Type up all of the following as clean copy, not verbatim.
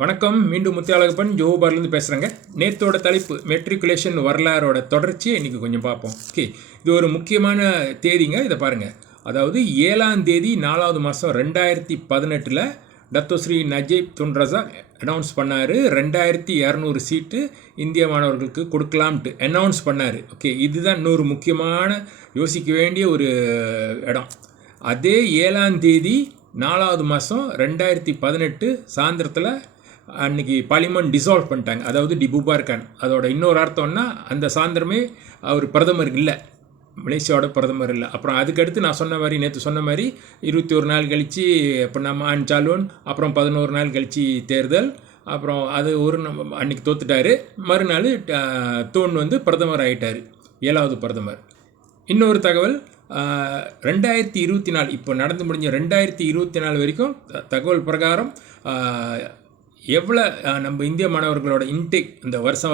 வணக்கம். மீண்டும் முத்தியாலகப்பன் ஜோபார்லேருந்து பேசுகிறேங்க. நேற்றோட தலைப்பு மெட்ரிகுலேஷன் வரலாறோட தொடர்ச்சியை இன்றைக்கி கொஞ்சம் பார்ப்போம். ஓகே, இது ஒரு முக்கியமான தேதிங்க. இதை பாருங்கள். அதாவது 7ஆம் தேதி 4வது மாதம் 2018 Dato' Sri Najib Tun Razak announce பண்ணார். 2200 சீட்டு இந்திய மாணவர்களுக்கு கொடுக்கலாம்ட்டு அனௌன்ஸ் பண்ணார். ஓகே, இதுதான் இன்னொரு முக்கியமான யோசிக்க வேண்டிய ஒரு இடம். அதே 7ஆம் தேதி 4வது மாதம் 2018 சாயந்தரத்தில் அன்றைக்கி பார்லிமெண்ட் டிசால்வ் பண்ணிட்டாங்க. அதாவது டிபுபார் கான். அதோட இன்னொரு அர்த்தம்னா அந்த சாயந்தரமே அவர் பிரதமர் இல்லை, மலேசியாவோட பிரதமர் இல்லை. அப்புறம் அதுக்கடுத்து நான் சொன்ன மாதிரி நேற்று சொன்ன மாதிரி 21 நாள் கழித்து இப்போ நம்ம அன்சாலூன், அப்புறம் 11 நாள் கழித்து தேர்தல், அப்புறம் அது அன்றைக்கி தோத்துட்டார். மறுநாள் தோன் பிரதமர் ஆகிட்டார், 7வது பிரதமர். இன்னொரு தகவல், 2024 இப்போ நடந்து முடிஞ்ச 2024 வரைக்கும் தகவல் பிரகாரம் எவ்வளோ நம்ம இந்திய மாணவர்களோட இன்டேக் இந்த வருஷம்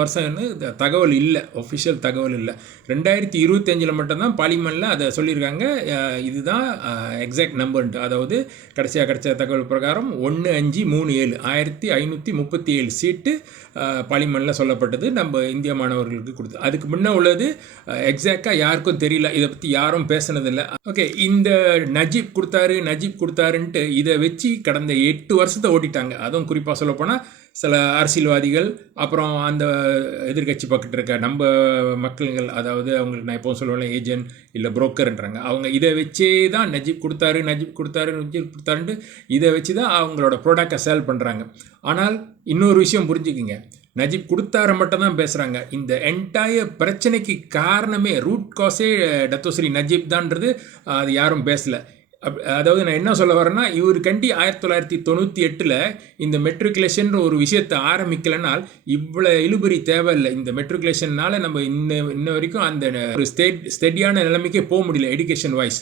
தகவல் இல்லை, ஒஃபிஷியல் தகவல் இல்லை. 2025 மட்டும்தான் பார்லிமெண்ட்டில் அதை சொல்லியிருக்காங்க. இதுதான் எக்ஸாக்ட் நம்பர்ன்ட்டு. அதாவது கடைசியாக கிடைச்ச தகவல் பிரகாரம் 1537 1537 சீட்டு பார்லிமெண்ட்டில் சொல்லப்பட்டது நம்ம இந்திய மாணவர்களுக்கு கொடுத்து. அதுக்கு முன்னே உள்ளது எக்ஸாக்டாக யாருக்கும் தெரியல, இதை பற்றி யாரும் பேசுனதில்லை. ஓகே, இந்த நஜீப் கொடுத்தாருன்ட்டு இதை வச்சு கடந்த 8 வருஷத்தை ஓட்டிட்டாங்க. அதுவும் குறிப்பாக சொல்லப்போனால் சில அரசியல்வாதிகள், அப்புறம் அந்த எதிர்கட்சி பக்கத்தில் இருக்க நம்ம மக்களுங்கள், அதாவது அவங்களுக்கு நான் எப்போவும் சொல்லுவேன் ஏஜென்ட் இல்லை புரோக்கர்ன்றாங்க. அவங்க இதை வச்சே தான் நஜீப் கொடுத்தாருன்ட்டு இதை வச்சு தான் அவங்களோட ப்ராடக்டை சேல் பண்ணுறாங்க. ஆனால் இன்னொரு விஷயம் புரிஞ்சுக்குங்க, நஜீப் கொடுத்தார மட்டும் தான் பேசுகிறாங்க. இந்த என்டையர் பிரச்சனைக்கு காரணமே ரூட் காஸே டத்தோஸ்ரீ நஜீப் தான்றது அது யாரும் பேசலை. அதாவது நான் என்ன சொல்ல வரேன்னா, இவருக்கண்டி 1998 இந்த மெட்ரிகுலேஷன் ஒரு விஷயத்தை ஆரம்பிக்கலைனால் இவ்வளோ இழுபறி தேவையில்லை. இந்த மெட்ரிகுலேஷன்னால நம்ம இன்ன வரைக்கும் அந்த ஒரு ஸ்டெடியான நிலைமைக்கே போக முடியல எஜுகேஷன் வைஸ்.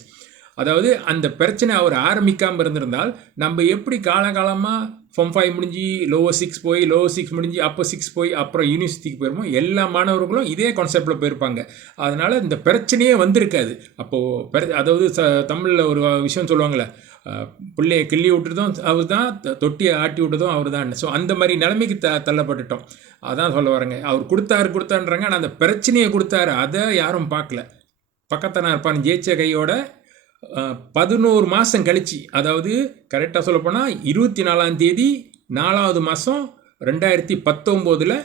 அதாவது அந்த பிரச்சனை அவர் ஆரம்பிக்காமல் இருந்திருந்தால் நம்ம எப்படி காலகாலமாக ஃபார்ம் 5 முடிஞ்சு லோவர் 6 போய் லோவர் 6 முடிஞ்சு அப்போ 6 போய் அப்புறம் யூனிவர்சிட்டிக்கு போயிருப்போம். எல்லா மாணவர்களும் இதே கான்செப்டில் போயிருப்பாங்க. அதனால் இந்த பிரச்சனையே வந்திருக்காது. அப்போது அதாவது தமிழில் ஒரு விஷயம் சொல்லுவாங்களே, பிள்ளையை கிள்ளி விட்டுறதும் அவர் தான், தொட்டியை ஆட்டி விட்டதும் அவர் தான். ஸோ அந்த மாதிரி நிலைமைக்கு தள்ளப்பட்டுட்டோம். அதான் சொல்ல வரேங்க. அவர் கொடுத்தாருன்றாங்க, ஆனால் அந்த பிரச்சனையை கொடுத்தாரு, அதை யாரும் பார்க்கல. பக்கத்தான இருப்பான் ஜெயிச்ச கையோட 11 மாதம் கழிச்சு, அதாவது கரெக்டாக சொல்லப்போனால் 24ஆம் தேதி 4வது மாதம் 2019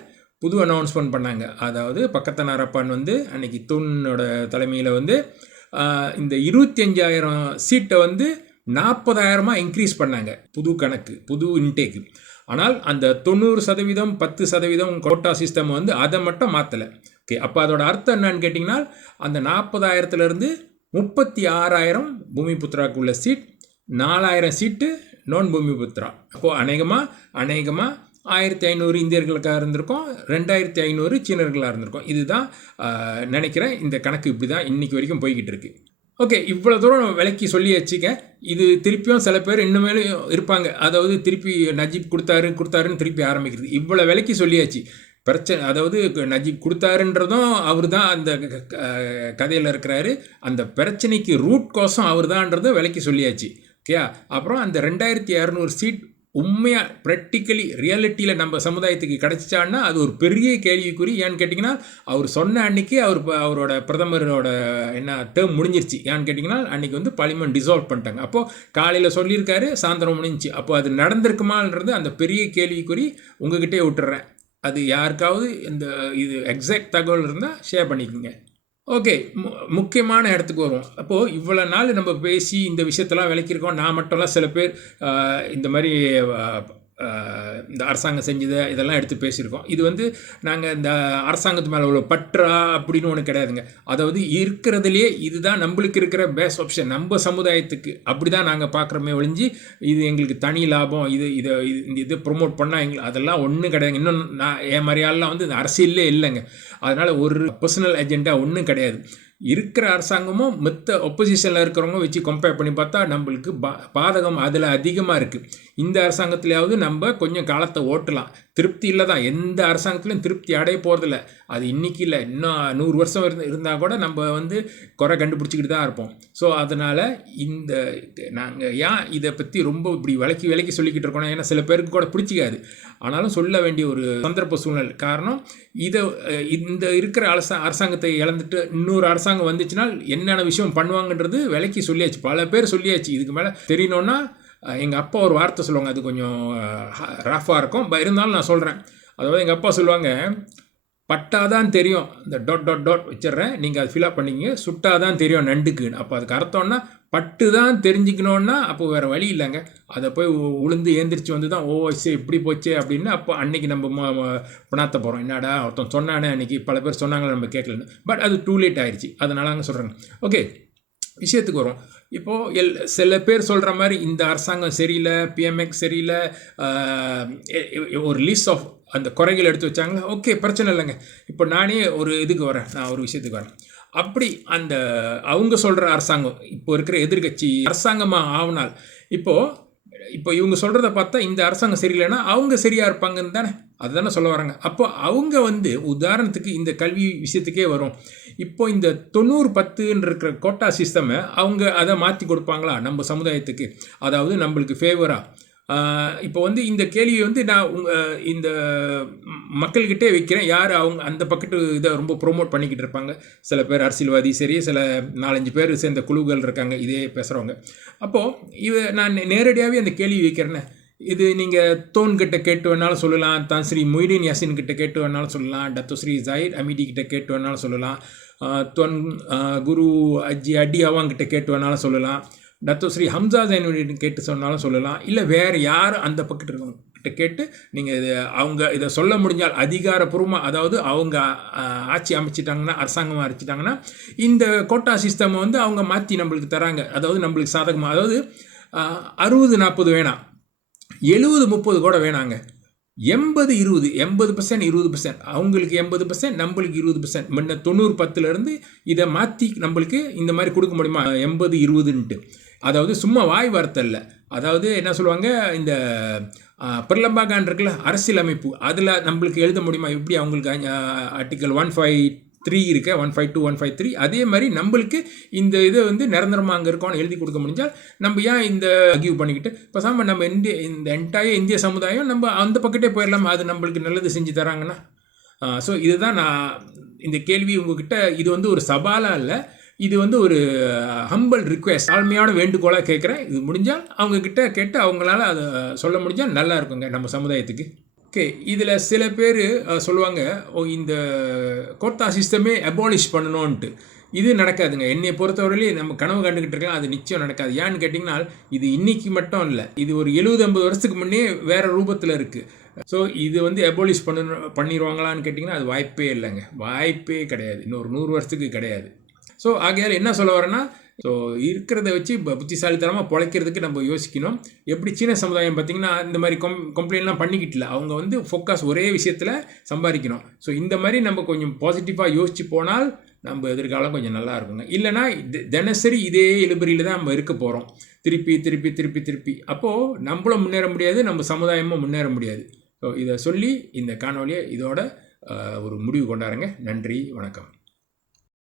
புது அனௌன்ஸ்மெண்ட் பண்ணாங்க. அதாவது பக்கத்தான அரப்பான் அன்னைக்கு தூணோட தலைமையில் இந்த 25,000 சீட்டை 40,000 இன்க்ரீஸ் பண்ணாங்க. புது கணக்கு, புது இன்டேக்கு. ஆனால் அந்த 90% 10% கோட்டா சிஸ்டம் அதை மட்டும் மாற்றலை. ஓகே, அப்போ அதோட அர்த்தம் என்னன்னு கேட்டிங்கன்னா, அந்த 40,000 36,000 பூமிபுத்ராவுக்கு உள்ள சீட், 4,000 சீட்டு நான் பூமிபுத்ரா. அப்போது அநேகமாக 1,500 இந்தியர்களுக்காக இருந்திருக்கும், 2,500 சீனர்களாக இருந்திருக்கும். இதுதான் நினைக்கிறேன். இந்த கணக்கு இப்படி தான் இன்றைக்கி வரைக்கும் போய்கிட்டு இருக்கு. ஓகே, இவ்வளோ தூரம் விலைக்கு சொல்லி வச்சுக்க. இது திருப்பியும் சில பேர் இன்னுமேலும் இருப்பாங்க. அதாவது திருப்பி நஜீப் கொடுத்தாருன்னு திருப்பி ஆரம்பிக்கிறது. இவ்வளோ விலைக்கு சொல்லியாச்சு. பிரச்சனை, அதாவது நஜீப் கொடுத்தாருன்றதும் அவர் தான் அந்த கதையில் இருக்கிறாரு. அந்த பிரச்சனைக்கு ரூட் கோசம் அவர் தான்றதும் விலைக்கு சொல்லியாச்சு. ஓகே, அப்புறம் அந்த 2200 சீட் உண்மையாக ப்ராக்டிக்கலி ரியாலிட்டியில் நம்ம சமுதாயத்துக்கு கிடச்சிச்சான்னா அது ஒரு பெரிய கேள்விக்குறி. ஏன்னு கேட்டிங்கன்னா, அவர் சொன்ன அன்றைக்கி அவரோட பிரதமரோட டேர்ம் முடிஞ்சிருச்சு. ஏன்னு கேட்டிங்கன்னா, அன்றைக்கி பார்லிமெண்ட் டிசால்வ் பண்ணிட்டாங்க. அப்போது காலையில் சொல்லியிருக்காரு, சாயந்தரம் முடிஞ்சிச்சு. அப்போ அது நடந்திருக்குமான்றது அந்த பெரிய கேள்விக்குறி. உங்ககிட்டே விட்டுறேன். அது யாருக்காவது இது எக்ஸாக்ட் தகவல் இருந்தால் ஷேர் பண்ணிக்கோங்க. ஓகே, முக்கியமான இடத்துக்கு வருவோம். அப்போது இவ்வளோ நாள் நம்ம பேசி இந்த விஷயத்தெல்லாம் விளக்கியிருக்கோம். நான் மட்டும்லாம் சில பேர் இந்த மாதிரி இந்த அரசாங்கம் செஞ்சதை இதெல்லாம் எடுத்து பேசியிருக்கோம். இது நாங்கள் இந்த அரசாங்கத்து மேலே உள்ள பற்றா அப்படின்னு ஒன்று கிடையாதுங்க. அதாவது இருக்கிறதுலே இதுதான் நம்மளுக்கு இருக்கிற பெஸ்ட் ஆப்ஷன் நம்ம சமுதாயத்துக்கு, அப்படி தான் நாங்கள் பார்க்குறோமே ஒழிஞ்சு இது எங்களுக்கு தனி லாபம், இது ப்ரொமோட் பண்ணால் எங்களுக்கு அதெல்லாம் ஒன்றும் கிடையாதுங்க. இன்னும் நான் என் மாதிரியாலாம் இந்த அரசியலே இல்லைங்க. அதனால் ஒரு பர்சனல் ஏஜெண்டா ஒன்றும் கிடையாது. இருக்கிற அரசாங்கமும் மற்ற ஒப்போசிஷனில் இருக்கிறவங்க வச்சு கம்பேர் பண்ணி பார்த்தா நம்மளுக்கு பாதகம் அதில் அதிகமாக இருக்குது. இந்த அரசாங்கத்திலேயாவது நம்ம கொஞ்சம் காலத்தை ஓட்டலாம். திருப்தி இல்லை தான், எந்த அரசாங்கத்துலையும் திருப்தி அடைய போகிறதில்ல. அது இன்றைக்கி இல்லை, இன்னும் 100 வருஷம் இருந்தால் கூட நம்ம குறை கண்டுபிடிச்சிக்கிட்டு தான் இருப்போம். ஸோ அதனால் நாங்கள் ஏன் இதை பற்றி ரொம்ப இப்படி விலக்கி சொல்லிக்கிட்டு இருக்கோம், ஏன்னா சில பேருக்கு கூட பிடிச்சிக்காது. ஆனாலும் சொல்ல வேண்டிய ஒரு சந்தர்ப்ப சூழ்நிலை. காரணம் இந்த இருக்கிற அரசாங்கத்தை இழந்துட்டு இன்னொரு அரசாங்கம் வந்துச்சுன்னா என்னென்ன விஷயம் பண்ணுவாங்கன்றது விலக்கி சொல்லியாச்சு, பல பேர் சொல்லியாச்சு. இதுக்கு மேலே தெரியணுன்னா எங்கள் அப்பா ஒரு வார்த்தை சொல்லுவாங்க, அது கொஞ்சம் ரஃபாக இருக்கும், இருந்தாலும் நான் சொல்கிறேன். அதாவது எங்கள் அப்பா சொல்லுவாங்க, பட்டாதான் தெரியும், இந்த டாட் வச்சிட்றேன், நீங்கள் அதை ஃபில்அப் பண்ணிக்கிங்க, சுட்டாதான் தெரியும் நண்டுக்குன்னு. அப்போ அதுக்கு அர்த்தம்னா பட்டு தான் தெரிஞ்சுக்கணுன்னா அப்போ வேறு வழி இல்லைங்க. அதை போய் உளுந்து ஏந்திரிச்சு வந்து தான் சரி இப்படி போச்சு அப்படின்னு அப்போ அன்றைக்கி நம்ம பணாத்த போகிறோம். என்னடா ஒருத்தன் சொன்னானே அன்றைக்கி, பல பேர் சொன்னாங்களே நம்ம கேட்கலன்னு. பட் அது டூ லேட் ஆயிடுச்சு. அதனால அங்கே சொல்கிறாங்க. ஓகே, விஷயத்துக்கு வரும். இப்போது சில பேர் சொல்கிற மாதிரி இந்த அரசாங்கம் சரியில்லை, பிஎம்எக்ஸ் சரியில்லை, ஒரு லிஸ்ட் ஆஃப் அந்த குறைகள் எடுத்து வச்சாங்களே, ஓகே பிரச்சனை இல்லைங்க. இப்போ நானே ஒரு இதுக்கு வரேன், நான் ஒரு விஷயத்துக்கு வரேன். அப்படி அவங்க சொல்கிற அரசாங்கம், இப்போ இருக்கிற எதிர்கட்சி அரசாங்கமாக ஆகினால், இப்போ இவங்க சொல்கிறத பார்த்தா இந்த அரசாங்கம் சரியில்லைன்னா அவங்க சரியாக இருப்பாங்கன்னு தானே, அதுதானே சொல்ல வராங்க. அப்போ அவங்க உதாரணத்துக்கு இந்த கல்வி விஷயத்துக்கே வரும். இப்போ இந்த 90-10 இருக்கிற கோட்டா சிஸ்டமை அவங்க அதை மாற்றி கொடுப்பாங்களா நம்ம சமுதாயத்துக்கு, அதாவது நம்மளுக்கு ஃபேவராக? இப்போ இந்த கேள்வியை நான் இந்த மக்கள்கிட்டே வைக்கிறேன். யார் அவங்க அந்த பக்கத்து இதை ரொம்ப ப்ரொமோட் பண்ணிக்கிட்டு இருப்பாங்க. சில பேர் அரசியல்வாதி சரி, சில 4-5 பேர் சேர்ந்த குழுக்கள் இருக்காங்க இதே பேசுகிறவங்க. அப்போது நான் நேரடியாகவே அந்த கேள்வி வைக்கிறேன்னே. இது நீங்கள் தோன்கிட்ட கேட்டு வேணாலும் சொல்லலாம், தான் ஸ்ரீ மொய்தீன் யாசின் கிட்ட கேட்டு வேணாலும் சொல்லலாம், டத்தோஸ்ரீ ஜாயித் அமிடி கிட்ட கேட்டு வேணாலும் சொல்லலாம், குரு அடி அவாங்கிட்ட கேட்டு வேணாலும் சொல்லலாம், டத்தோஸ்ரீ ஹம்சா ஜைனுடின் கேட்டு சொன்னாலும் சொல்லலாம், இல்லை வேறு யார் அந்த பக்கத்து இருக்கவங்ககிட்ட கேட்டு நீங்கள் அவங்க இதை சொல்ல முடிஞ்சால் அதிகாரப்பூர்வமாக, அதாவது அவங்க ஆட்சி அமைச்சிட்டாங்கன்னா, அரசாங்கமாக அரைச்சிட்டாங்கன்னா, இந்த கோட்டா சிஸ்டம் அவங்க மாற்றி நம்மளுக்கு தராங்க. அதாவது நம்மளுக்கு சாதகமாக, அதாவது 60-40 வேணாம், 70-30 கூட வேணாங்க, 80-20, 80% 20%, அவங்களுக்கு 80%, நம்மளுக்கு 20%. முன்ன 90-10 இதை மாற்றி நம்மளுக்கு இந்த மாதிரி கொடுக்க முடியுமா 80-20ன்ட்டு? அதாவது சும்மா வாய் வார்த்தை இல்லை. அதாவது என்ன சொல்லுவாங்க, இந்த பிரலம்பாகான் இருக்குல்ல அரசியல் அமைப்பு, அதில் நம்மளுக்கு எழுத முடியுமா எப்படி? அவங்களுக்கு ஆர்டிக்கல் 153 இருக்க, 152, 153, அதே மாதிரி நம்மளுக்கு இந்த இதை நிரந்தரமாக அங்கே இருக்கோன்னு எழுதி கொடுக்க முடிஞ்சால் நம்ம ஏன் இந்த அக்யூ பண்ணிக்கிட்டு பேசாமல் நம்ம இந்த என்டையர் இந்திய சமுதாயம் நம்ம அந்த பக்கத்தே போயிடலாம், அது நம்மளுக்கு நல்லது செஞ்சு தராங்கன்னா. ஸோ இதுதான் நான் இந்த கேள்வி உங்ககிட்ட, இது ஒரு சவாலாக இல்லை, இது ஒரு ஹம்பிள் ரிக்வெஸ்ட், தாழ்மையான வேண்டுகோளாக கேட்குறேன். இது முடிஞ்சால் அவங்கக்கிட்ட கேட்டு அவங்களால அதை சொல்ல முடிஞ்சால் நல்லா இருக்குங்க நம்ம சமுதாயத்துக்கு. ஓகே, இதில் சில பேர் சொல்லுவாங்க, இந்த கோட்டா சிஸ்டமே அபாலிஷ் பண்ணணுன்ட்டு. இது நடக்காதுங்க. என்னை பொறுத்தவரையிலே நம்ம கனவு கண்டுக்கிட்டு இருக்கலாம், அது நிச்சயம் நடக்காது. ஏன்னு கேட்டிங்கன்னா, இது இன்றைக்கி மட்டும் இல்லை, இது ஒரு 70-50 வருஷத்துக்கு முன்னே வேறு ரூபத்தில் இருக்குது. ஸோ இது அபாலிஷ் பண்ணிடுவாங்களான்னு கேட்டிங்கன்னா அது வாய்ப்பே இல்லைங்க, வாய்ப்பே கிடையாது, இன்னொரு 100 வருஷத்துக்கு கிடையாது. ஸோ ஆகையால் என்ன சொல்ல வரேன்னா, ஸோ இருக்கிறத வச்சு புத்திசாலித்தனமாக பிழைக்கிறதுக்கு நம்ம யோசிக்கணும். எப்படி சீன சமுதாயம் பார்த்திங்கன்னா இந்த மாதிரி கம்ப்ளைண்ட்லாம் பண்ணிக்கிட்டல, அவங்க ஃபோக்கஸ் ஒரே விஷயத்தில் சம்பாதிக்கணும். ஸோ இந்த மாதிரி நம்ம கொஞ்சம் பாசிட்டிவாக யோசித்து போனால் நம்ம எதிர்காலம் கொஞ்சம் நல்லா இருக்குங்க. இல்லைனா தினசரி இதே இழுபறியில் தான் நம்ம இருக்க போகிறோம், திருப்பி. அப்போது நம்மளும் முன்னேற முடியாது, நம்ம சமுதாயமும் முன்னேற முடியாது. ஸோ இதை சொல்லி இந்த காணொலியை இதோட ஒரு முடிவு கொண்டாருங்க. நன்றி, வணக்கம்.